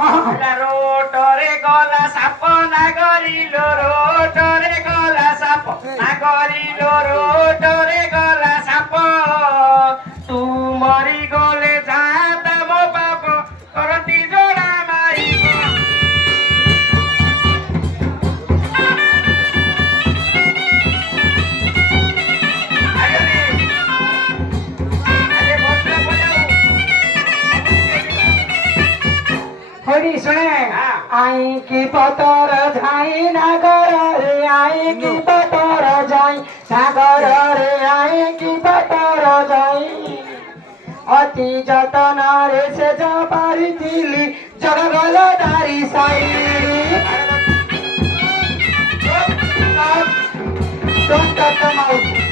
ରୋଟରେ ଗଲା ସାପ ନାଗରିଲୋ ରୋଟରେ ଗଲା ସାପ ନାଗରିଲୋ ରୋଟରେ ଗଲା ସାପ ତୁ ମରିଗଲେ ଯାଆନ୍ତା ମୋ ବାପ କରନ୍ତି ଯୋଡ଼ା ମାରିବ হরি শুনে আই কি পতর যাই নাগর রে আই কি পতর যাই সাগর রে আই কি পতর যাই অতি যতনারে সে যা পারিছিলি জগগল দারি সাই Don't cut them out.